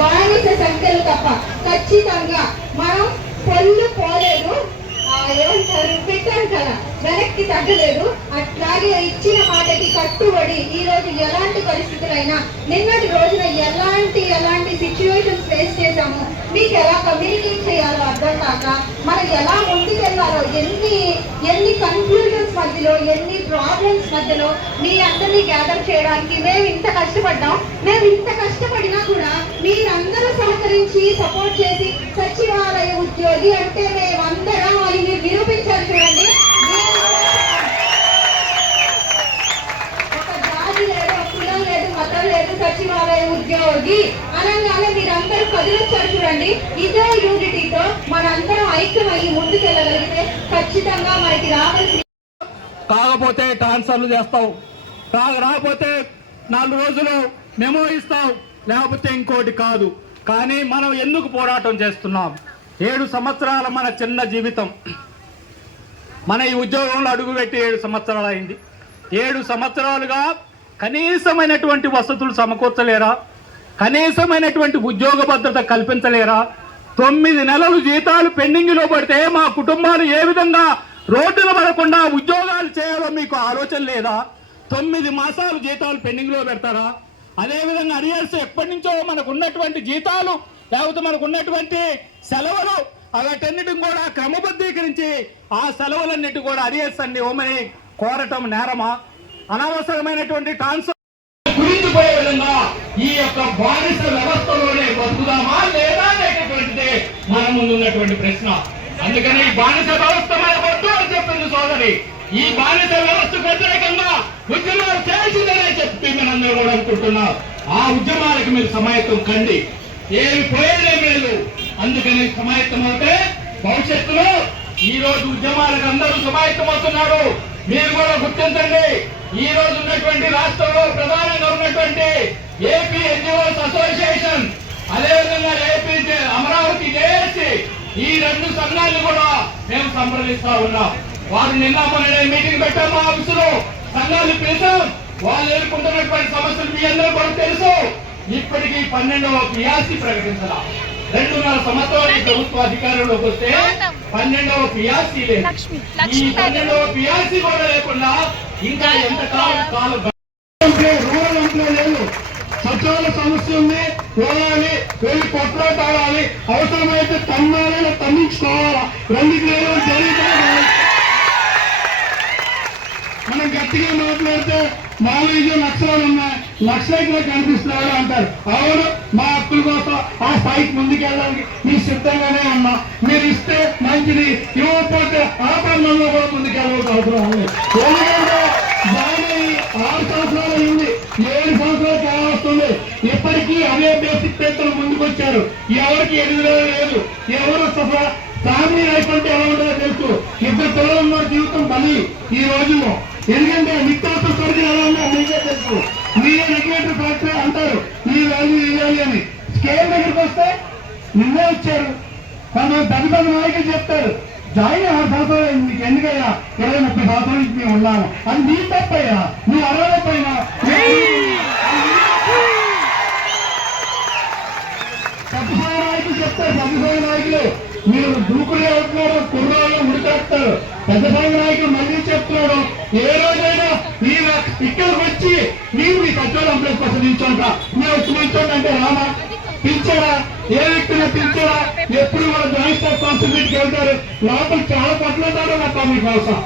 బానిస సంఖ్యలు తప్ప ఖచ్చితంగా మనం పొల్లు పోలేదు, ఏమంటారు పెట్టాను కదా, వెనక్కి తగ్గలేదు. అట్లాగే ఇచ్చిన మాటకి కట్టుబడి ఈ రోజు ఎలాంటి పరిస్థితులైనా, నిన్నటి రోజున ఎలాంటి సిచ్యువేషన్స్ ఫేస్ చేశాము, మీకు ఎలా కమ్యూనికేట్ చేయాలో అర్థం కాక మనం ఎలా ముందుకెళ్లాలో, ఎన్ని కన్ఫ్యూజన్స్ మధ్యలో, ఎన్ని ప్రాబ్లమ్స్ మధ్యలో మీ అందరినీ గ్యాదర్ చేయడానికి మేము ఇంత కష్టపడ్డాం. మేము ఇంత కష్టపడినా కూడా మీరందరూ సహకరించి సపోర్ట్ చేసి సచివాలయ ఉద్యోగి అంటే మేమందరం అని మీరు నిరూపించారు. చూడండి, ఒక జాతి లేదు, కులం లేదు, మతం లేదు, సచివాలయ ఉద్యోగి అనగానే మీరందరూ కదిలొచ్చారు. చూడండి, ఇదే యూనిటీతో మనందరం ఐక్యమయ్యి ముందుకెళ్ళగలిగితే ఖచ్చితంగా మనకి రావాల్సిన. కాకపోతే ట్రాన్స్ఫర్లు చేస్తావు, రాకపోతే 4 రోజులు మెమో ఇస్తావు, లేకపోతే ఇంకోటి కాదు. కానీ మనం ఎందుకు పోరాటం చేస్తున్నాం? 7 సంవత్సరాల మన చిన్న జీవితం, మన ఈ ఉద్యోగంలో అడుగుపెట్టి 7 సంవత్సరాలు అయింది. 7 సంవత్సరాలుగా కనీసమైనటువంటి వసతులు సమకూర్చలేరా? కనీసమైనటువంటి ఉద్యోగ భద్రత కల్పించలేరా? 9 నెలలు జీతాలు పెండింగ్లో పడితే మా కుటుంబాలు ఏ విధంగా రోడ్డున పడకుండా ఉద్యోగాలు చేయాలో మీకు ఆలోచన లేదా? 9 మాసాలు జీతాలు పెండింగ్లో పెడతారా? అదేవిధంగా అరియర్స్ ఎప్పటి నుంచో మనకు ఉన్నటువంటి జీతాలు, లేకపోతే మనకు ఉన్నటువంటి సెలవులు, వాటన్నిటిని కూడా క్రమబద్ధీకరించి ఆ సెలవులన్నిటి కూడా అరియర్స్ అన్ని ఓమని కోరటం నేరమా? అనవసరమైనటువంటి ట్రాన్స్ఫర్ గురించిపోయే విధంగా ఈ యొక్క బానిస వ్యవస్థలోనే బతుకుదామా లేదా అనేటటువంటిదే మన ముందు ఉన్నటువంటి ప్రశ్న. అందుకని ఈ బానిస వ్యవస్థ మన వద్దు అని చెప్పింది సోదరి. ఈ బానిస వ్యవస్థకు వ్యతిరేకంగా ఉద్యమాలు చేసిందనే చెప్పి మీరందరూ కూడా అనుకుంటున్నారు. ఆ ఉద్యమాలకు మీరు సమాయత్తం కండి, ఏమి పోయేదేం లేదు. అందుకని సమాయత్తం అవుతే భవిష్యత్తులో ఈ రోజు ఉద్యమాలకు అందరూ సమాయత్తం అవుతున్నారు. మీరు కూడా గుర్తించండి, ఈ రోజు ఉన్నటువంటి రాష్ట్రంలో ప్రధానంగా ఉన్నటువంటి ఏపీ ఎన్జిఓస్ అసోసియేషన్, అదేవిధంగా ఏపీ అమరావతి జేఏసీ, ఈ 2 సంఘాలను కూడా మేము సంప్రదిస్తా ఉన్నాం. వారు నిన్న మొన్న మీటింగ్ పెట్టాం, మా ఆఫీసులో సంఘాలు పిలిచాం. వాళ్ళు ఎదుర్కొంటున్నటువంటి సమస్యలు మీ అందరూ కూడా తెలుసు. ఇప్పటికీ 12వ పియాసి ప్రకటించాల. 2.5 సంవత్సరాలు ప్రభుత్వ అధికారంలోకి వస్తే 12వ పియాసి లేదు. ఈ 12వ పియాసి కూడా లేకుండా ఇంకా ఎంత కాలం రూరల్ ఎంప్లాయ్ లేదు. సచివాలయ సమస్య ఉంది, పోవాలి, వెళ్ళి కొట్లాడాలి, అవసరమైతే తన్నాలని తన్నించుకోవాలా, 2 జరుగుతాయి. మనం గట్టిగా మాట్లాడితే మామూలు నక్సలాలు ఉన్నాయి, నక్సలైట్లు కనిపిస్తున్నాడు అంటారు. అవును, మా హక్కుల కోసం ఆ స్థాయికి ముందుకెళ్ళడానికి మీరు సిద్ధంగానే ఉన్నా. మీరు ఇస్తే మంచిది, ఇవ్వకపోతే ఆ పనుల్లో కూడా ముందుకెళ్ళవలసిన అవసరం ఉంది. ఎందుకంటే దాని 6 సంవత్సరాలు అయింది, 7 సంవత్సరాలు కావస్తుంది. ఇప్పటికీ అదే బేసిక్ పేర్లు ముందుకు వచ్చారు. ఎవరికి ఎదురు లేదు. ఎవరు ఫ్యామిలీ లైఫ్ అంటే ఎలా ఉంటుందో తెలుసు. 2 పిల్లలు ఉన్న జీవితం బలి ఈ రోజుల్లో. ఎందుకంటే నిత్యావసర సరుకులు ఎలా ఉన్నాయో మీకే తెలుసు. మీరే రెగ్యులేటరీ ఫ్యాక్టరీ అంటారు, ఈ వాల్యూ ఈ వాల్యూ అని. స్కేల్ దగ్గరికి వస్తే నిన్నే ఇచ్చారు. కొంతమంది పెద్ద నాయకులు చెప్తారు, జాయిన్ 6 సంవత్సరాలు మీకు ఎందుకయ్యా, 20-30 సంవత్సరాల నుంచి మేము ఉన్నాము. అది నీ తప్పయ్యా, నువ్వు అరవైపోయినా. సత్యసాయి నాయకులు చెప్తారు, సత్యసాయి నాయకులు మీరు దూకులే అవుతున్నారు, కుర్రాళ్ళు ఉడికేస్తారు. పెద్ద సాయి నాయకులు మళ్ళీ చెప్తున్నాడు, ఏ రోజైనా ఇక్కడికి వచ్చి మీరు మీ సచివాలయం ఎంప్లాయీస్ కోసం నిల్చోంట, మీరు వచ్చి నిల్చోండి అంటే రామా? పిలిచారా? ఏ వ్యక్తిని పిలిచారా? ఎప్పుడు కూడా జాయింట్ స్టాఫ్ కాన్స్టిట్యూట్కి వెళ్తారు, లోపల చాలా పట్ల మీకు అవసరం.